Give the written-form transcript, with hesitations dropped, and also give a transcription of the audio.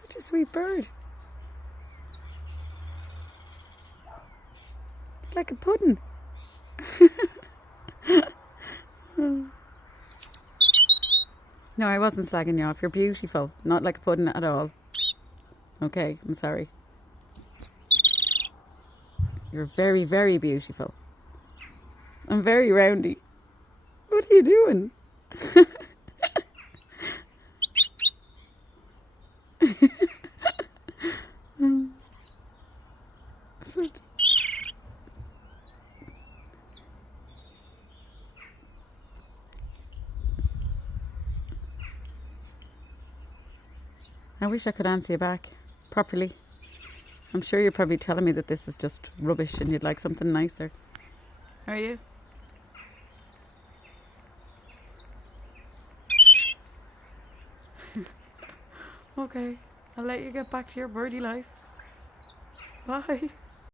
Such a sweet bird. Like a pudding. No, I wasn't slagging you off. You're beautiful. Not like a pudding at all. Okay, I'm sorry. You're very, very beautiful. I'm very roundy. What are you doing? I wish I could answer you back properly. I'm sure you're probably telling me that this is just rubbish and you'd like something nicer. Are you? Okay, I'll let you get back to your birdie life. Bye.